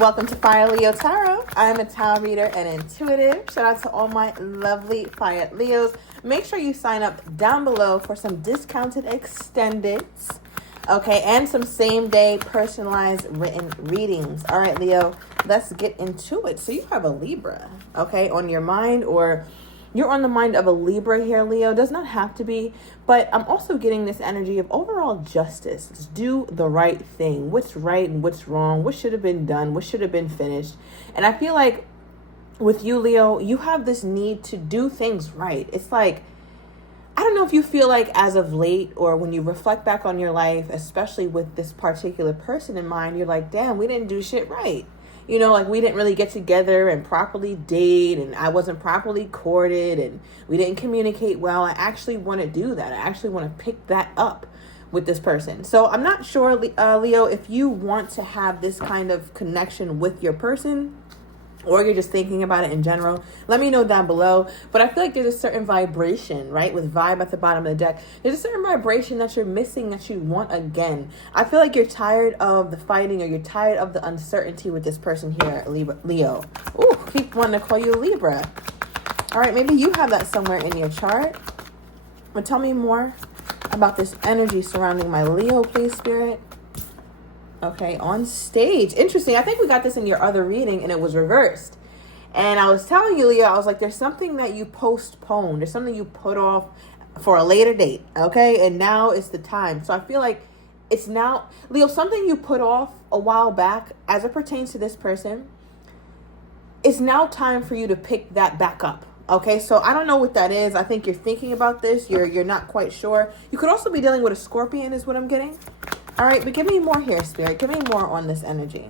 Welcome to Fire Leo Tarot. I'm a tarot reader and intuitive. Shout out to all my lovely Fire Leos. Make sure you sign up down below for some discounted extendeds. Okay, and some same day personalized written readings. All right, Leo, let's get into it. So you have a Libra, okay, on your mind, or you're on the mind of a Libra here, Leo. Does not have to be, but I'm also getting this energy of overall justice. Let's do the right thing. What's right and what's wrong? What should have been done? What should have been finished? And I feel like with you, Leo, you have this need to do things right. It's like, I don't know if you feel like as of late or when you reflect back on your life, especially with this particular person in mind, you're like, damn, we didn't do shit right. You know, like we didn't really get together and properly date, and I wasn't properly courted, and we didn't communicate well. I actually want to do that. I actually want to pick that up with this person. So I'm not sure, Leo, if you want to have this kind of connection with your person, or you're just thinking about it in general. Let me know down below. But I feel like there's a certain vibration, right? With vibe at the bottom of the deck. There's a certain vibration that you're missing that you want again. I feel like you're tired of the fighting, or you're tired of the uncertainty with this person here, Leo. Ooh, keep wanting to call you a Libra. All right, maybe you have that somewhere in your chart. But tell me more about this energy surrounding my Leo, please, Spirit. Okay, on stage. Interesting. I think we got this in your other reading and it was reversed. And I was telling you, Leo, I was like, there's something that you postponed. There's something you put off for a later date. Okay, and now it's the time. So I feel like it's now, Leo, something you put off a while back as it pertains to this person. It's now time for you to pick that back up. Okay, so I don't know what that is. I think you're thinking about this. You're not quite sure. You could also be dealing with a Scorpion is what I'm getting. All right, but give me more here, Spirit. Give me more on this energy.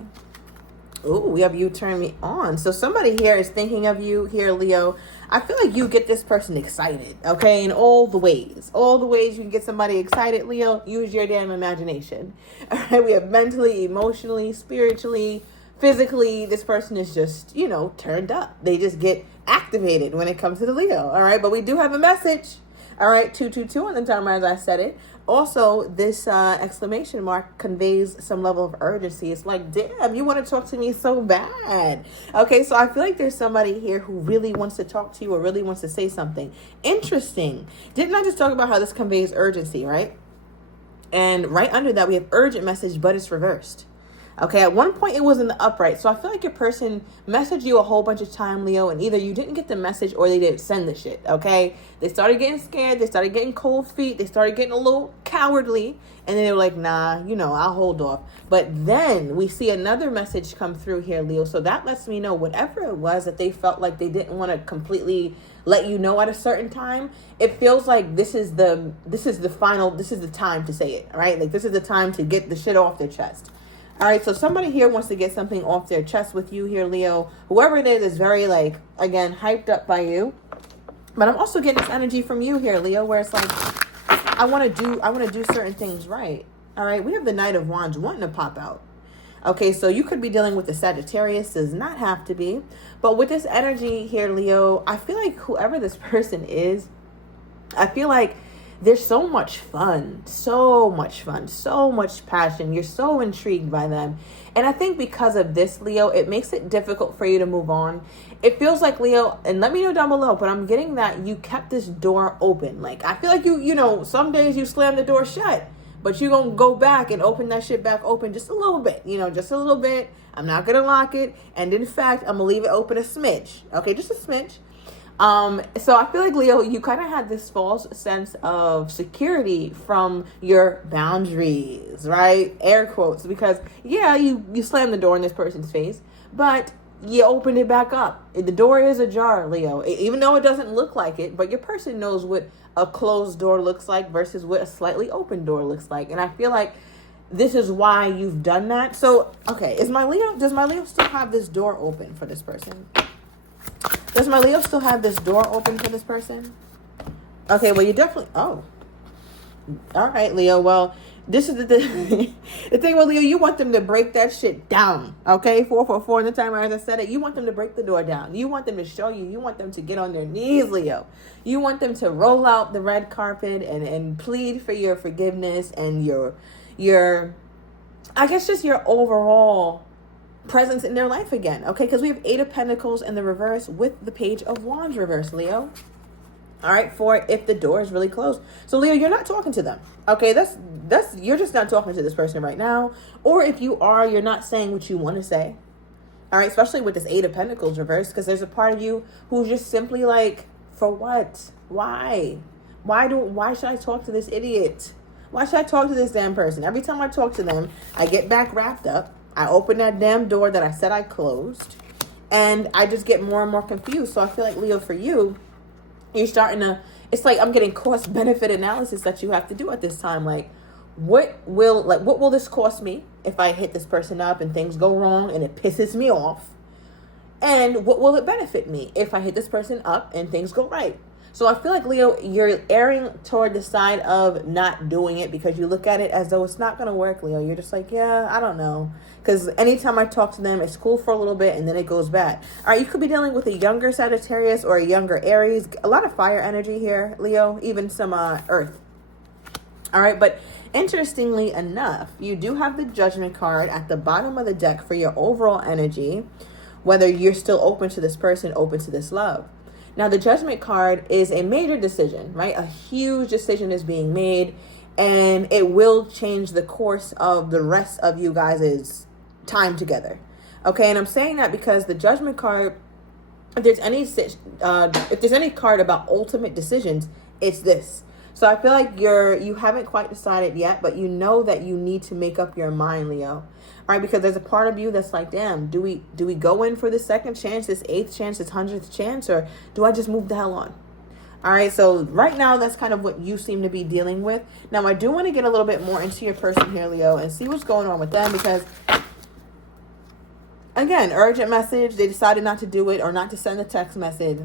Ooh, we have you turn me on. So somebody here is thinking of you here, Leo. I feel like you get this person excited, okay, in all the ways. All the ways you can get somebody excited, Leo, use your damn imagination. All right, we have mentally, emotionally, spiritually, physically. This person is just, turned up. They just get activated when it comes to the Leo, all right? But we do have a message. All right, 222 on the timer as I said it. Also, this exclamation mark conveys some level of urgency. It's like, damn, you want to talk to me so bad. Okay, so I feel like there's somebody here who really wants to talk to you or really wants to say something. Interesting. Didn't I just talk about how this conveys urgency, right? And right under that, we have urgent message, but it's reversed. Okay, at one point it was in the upright. So I feel like your person messaged you a whole bunch of time, Leo, and either you didn't get the message or they didn't send the shit, okay? They started getting scared. They started getting cold feet. They started getting a little cowardly. And then they were like, nah, I'll hold off. But then we see another message come through here, Leo. So that lets me know whatever it was that they felt like they didn't want to completely let you know at a certain time, it feels like this is the time to say it, right? Like this is the time to get the shit off their chest. All right, so somebody here wants to get something off their chest with you here, Leo. Whoever it is very, again, hyped up by you. But I'm also getting this energy from you here, Leo, where it's like, I want to do certain things right. All right, we have the Knight of Wands wanting to pop out. Okay, so you could be dealing with the Sagittarius, does not have to be. But with this energy here, Leo, I feel like whoever this person is, I feel like there's so much fun, so much passion. You're so intrigued by them. And I think because of this, Leo, it makes it difficult for you to move on. It feels like, Leo, and let me know down below, but I'm getting that you kept this door open. Like, I feel like some days you slam the door shut, but you're going to go back and open that shit back open just a little bit, just a little bit. I'm not going to lock it. And in fact, I'm going to leave it open a smidge. Okay, just a smidge. So I feel like, Leo, you kind of had this false sense of security from your boundaries, right? Air quotes, because you slammed the door in this person's face, but you opened it back up. The door is ajar, Leo, even though it doesn't look like it, but your person knows what a closed door looks like versus what a slightly open door looks like. And I feel like this is why you've done that. So, okay, does my Leo still have this door open for this person? Does my Leo still have this door open for this person? Okay, well, you definitely... Oh. All right, Leo. Well, this is the thing with Leo. You want them to break that shit down, okay? 444 in the timer, as I said it. You want them to break the door down. You want them to show you. You want them to get on their knees, Leo. You want them to roll out the red carpet and plead for your forgiveness and your I guess just your overall presence in their life again. Okay, because we have Eight of Pentacles in the reverse with the Page of Wands reverse, Leo. All right, for if the door is really closed. So Leo, you're not talking to them. Okay, that's you're just not talking to this person right now. Or if you are, you're not saying what you want to say. All right, especially with this Eight of Pentacles reverse, because there's a part of you who's just simply like, for what? Why? Why should I talk to this idiot? Why should I talk to this damn person? Every time I talk to them, I get back wrapped up. I open that damn door that I said I closed, and I just get more and more confused. So I feel like, Leo, for you, you're starting to, it's like I'm getting cost benefit analysis that you have to do at this time. Like, what will this cost me if I hit this person up and things go wrong and it pisses me off? And what will it benefit me if I hit this person up and things go right? So I feel like, Leo, you're erring toward the side of not doing it because you look at it as though it's not going to work, Leo. You're just like, yeah, I don't know. Because anytime I talk to them, it's cool for a little bit and then it goes bad. All right, you could be dealing with a younger Sagittarius or a younger Aries. A lot of fire energy here, Leo, even some earth. All right, but interestingly enough, you do have the Judgment card at the bottom of the deck for your overall energy, whether you're still open to this person, open to this love. Now, the Judgment card is a major decision, right? A huge decision is being made, and it will change the course of the rest of you guys' time together. Okay, and I'm saying that because the Judgment card, if there's any card about ultimate decisions, it's this. So I feel like you haven't quite decided yet, but you know that you need to make up your mind, Leo. All right, because there's a part of you that's like, damn, do we go in for this second chance, this 8th chance, this 100th chance, or do I just move the hell on? All right, so right now, that's kind of what you seem to be dealing with. Now, I do want to get a little bit more into your person here, Leo, and see what's going on with them, because, again, urgent message, they decided not to do it or not to send the text message.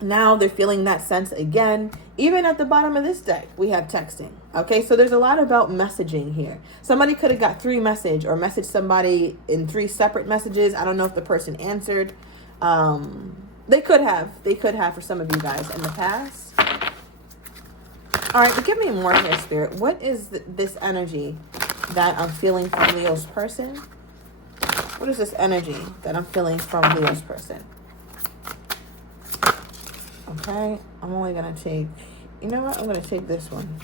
Now they're feeling that sense again. Even at the bottom of this deck, we have texting. Okay, so there's a lot about messaging here. Somebody could have got 3 messages or messaged somebody in 3 separate messages. I don't know if the person answered. They could have for some of you guys in the past. All right, but give me more here, Spirit. What is this energy that I'm feeling from Leo's person? What is this energy that I'm feeling from Leo's person? Okay, I'm only going to take, you know what? I'm going to take this one.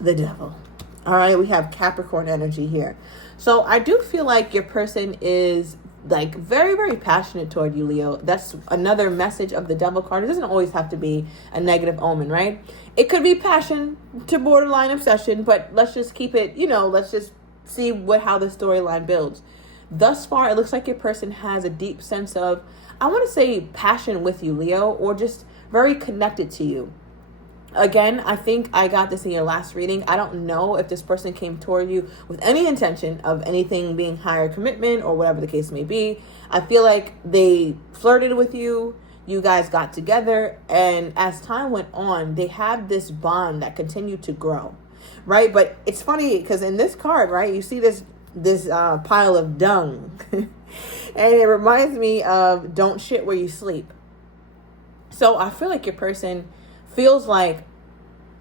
The Devil. All right, we have Capricorn energy here. So I do feel like your person is like very, very passionate toward you, Leo. That's another message of the Devil card. It doesn't always have to be a negative omen, right? It could be passion to borderline obsession, but let's just keep it, let's just see how the storyline builds. Thus far, it looks like your person has a deep sense of, I want to say, passion with you, Leo, or just very connected to you. Again, I think I got this in your last reading. I don't know if this person came toward you with any intention of anything being higher commitment or whatever the case may be. I feel like they flirted with you. You guys got together. And as time went on, they have this bond that continued to grow, right? But it's funny because in this card, right, you see this pile of dung. And it reminds me of don't shit where you sleep. So I feel like your person feels like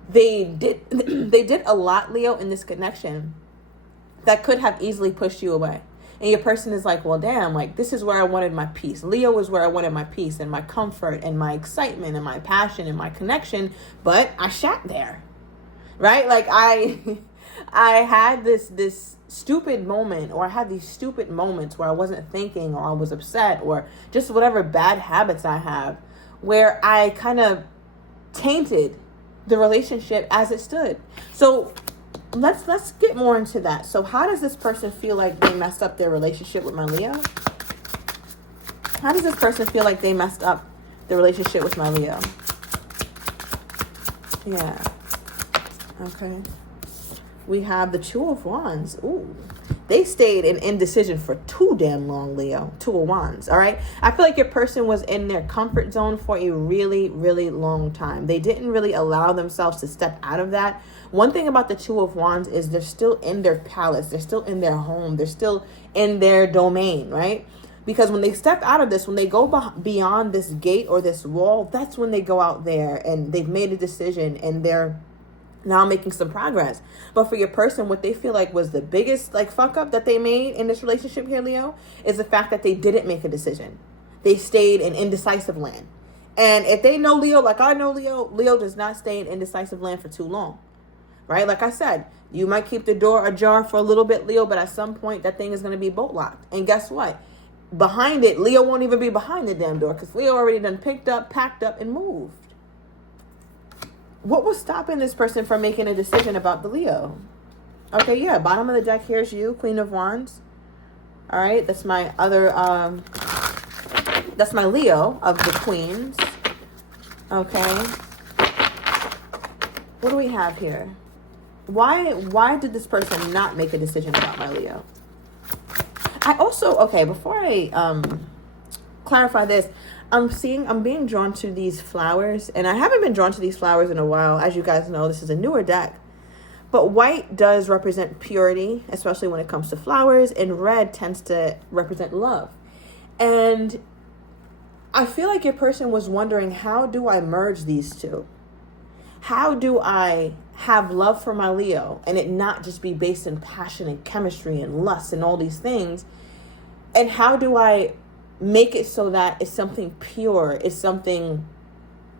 they did a lot, Leo, in this connection that could have easily pushed you away. And your person is like, well, damn, like this is where I wanted my peace. Leo is where I wanted my peace and my comfort and my excitement and my passion and my connection. But I shat there, right? Like I had this stupid moment, or I had these stupid moments where I wasn't thinking, or I was upset, or just whatever bad habits I have, where I kind of tainted the relationship as it stood. So let's get more into that. So how does this person feel like they messed up their relationship with my Leo? How does this person feel like they messed up the relationship with my Leo? Yeah. Okay. We have the Two of Wands. Ooh. They stayed in indecision for too damn long, Leo. Two of Wands, all right? I feel like your person was in their comfort zone for a really, really long time. They didn't really allow themselves to step out of that. One thing about the Two of Wands is they're still in their palace. They're still in their home. They're still in their domain, right? Because when they step out of this, when they go beyond this gate or this wall, that's when they go out there and they've made a decision and they're now making some progress. But for your person, what they feel like was the biggest like fuck up that they made in this relationship here, Leo, is the fact that they didn't make a decision. They stayed in indecisive land. And if they know Leo, like I know Leo, Leo does not stay in indecisive land for too long, right? Like I said, you might keep the door ajar for a little bit, Leo, but at some point that thing is going to be bolt locked. And guess what? Behind it, Leo won't even be behind the damn door because Leo already done picked up, packed up, and moved. What was stopping this person from making a decision about the Leo? Okay, yeah, bottom of the deck, here's you, Queen of Wands. All right, that's my other, that's my Leo of the Queens. Okay. What do we have here? Why did this person not make a decision about my Leo? I also, okay, before I clarify this, I'm being drawn to these flowers, and I haven't been drawn to these flowers in a while. As you guys know, this is a newer deck. But white does represent purity, especially when it comes to flowers, and red tends to represent love. And I feel like your person was wondering, how do I merge these two? How do I have love for my Leo and it not just be based in passion and chemistry and lust and all these things? And how do I make it so that it's something pure, it's something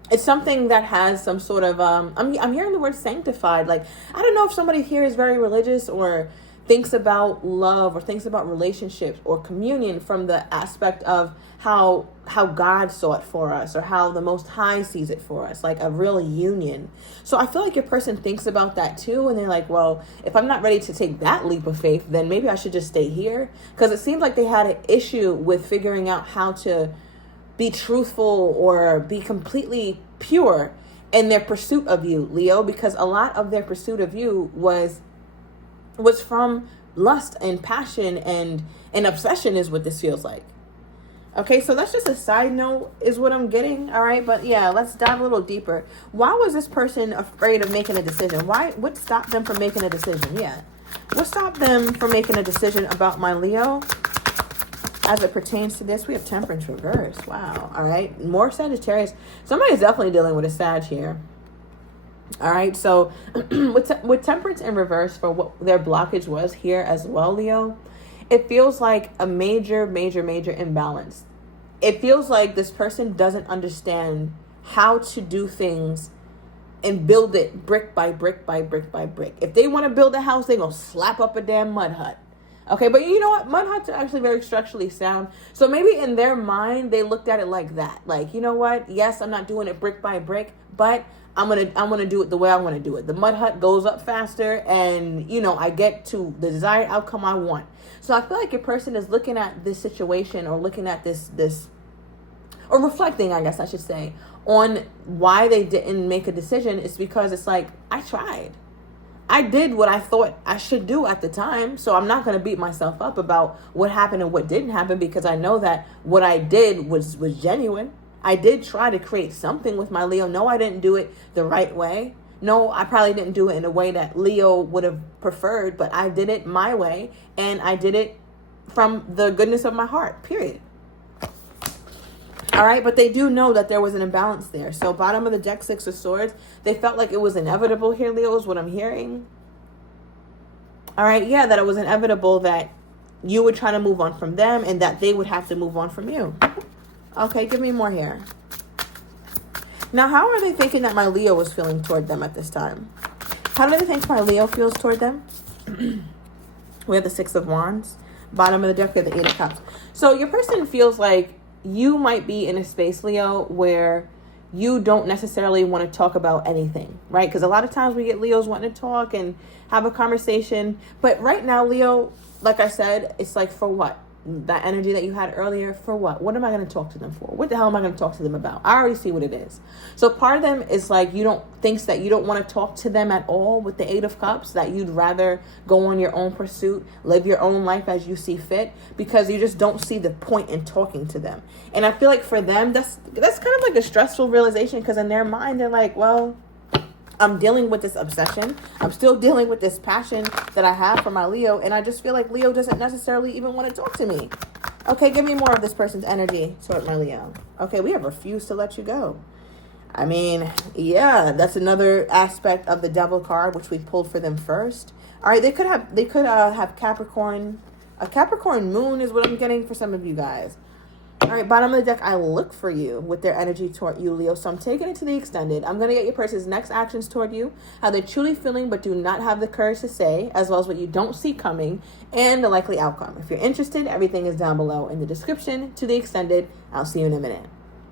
that has some sort of I'm hearing the word sanctified. Like, I don't know if somebody here is very religious or thinks about love or thinks about relationships or communion from the aspect of how God saw it for us, or how the Most High sees it for us, like a real union. So I feel like your person thinks about that too, and they're like, well, if I'm not ready to take that leap of faith, then maybe I should just stay here. Because it seems like they had an issue with figuring out how to be truthful or be completely pure in their pursuit of you, Leo, because a lot of their pursuit of you was from lust and passion and obsession is what this feels like. Okay, so that's just a side note is what I'm getting, all right? But yeah, let's dive a little deeper. Why was this person afraid of making a decision? What stopped them from making a decision? Yeah. What stopped them from making a decision about my Leo as it pertains to this? We have Temperance reverse. Wow. All right. More Sagittarius. Somebody's definitely dealing with a Sag here. All right. So with Temperance in reverse for what their blockage was here as well, Leo, it feels like a major imbalance. It feels like this person doesn't understand how to do things and build it brick by brick by brick by brick. If they want to build a house, they're going to slap up a damn mud hut. Okay, but you know what? Mud huts are actually very structurally sound. So maybe in their mind, they looked at it like that. Like, you know what? Yes, I'm not doing it brick by brick, but I'm gonna do it the way I want to do it. The mud hut goes up faster, and I get to the desired outcome I want. So I feel like your person is looking at this situation, or looking at this, or reflecting, I guess I should say, on why they didn't make a decision. It's because it's like, I tried. I did what I thought I should do at the time. So I'm not going to beat myself up about what happened and what didn't happen, because I know that what I did was genuine. I did try to create something with my Leo. No, I didn't do it the right way. No, I probably didn't do it in a way that Leo would have preferred, but I did it my way, and I did it from the goodness of my heart, period. All right, but they do know that there was an imbalance there. So bottom of the deck, Six of Swords, they felt like it was inevitable here, Leo, is what I'm hearing. All right, yeah, that it was inevitable that you would try to move on from them and that they would have to move on from you. Okay, give me more here. Now, how are they thinking that my Leo was feeling toward them at this time? How do they think my Leo feels toward them? We have the Six of Wands. Bottom of the deck, we have the Eight of Cups. So your person feels like you might be in a space, Leo, where you don't necessarily want to talk about anything, right? Because a lot of times we get Leos wanting to talk and have a conversation. But right now, Leo, like I said, it's like, for what? That energy that you had earlier, for what? What am I going to talk to them for? What the hell am I going to talk to them about? I already see what it is. So part of them is like, thinks that you don't want to talk to them at all with the Eight of Cups, that you'd rather go on your own pursuit, live your own life as you see fit, because you just don't see the point in talking to them. And I feel like for them, that's kind of like a stressful realization, because in their mind, they're like, well, I'm dealing with this obsession. I'm still dealing with this passion that I have for my Leo. And I just feel like Leo doesn't necessarily even want to talk to me. Okay, give me more of this person's energy toward my Leo. Okay, we have refused to let you go. I mean, yeah, that's another aspect of the devil card, which we pulled for them first. All right, they could have Capricorn. A Capricorn moon is what I'm getting for some of you guys. All right, bottom of the deck, I look for you with their energy toward you, Leo. So I'm taking it to the extended. I'm going to get your person's next actions toward you, how they're truly feeling but do not have the courage to say, as well as what you don't see coming, and the likely outcome. If you're interested, everything is down below in the description to the extended. I'll see you in a minute.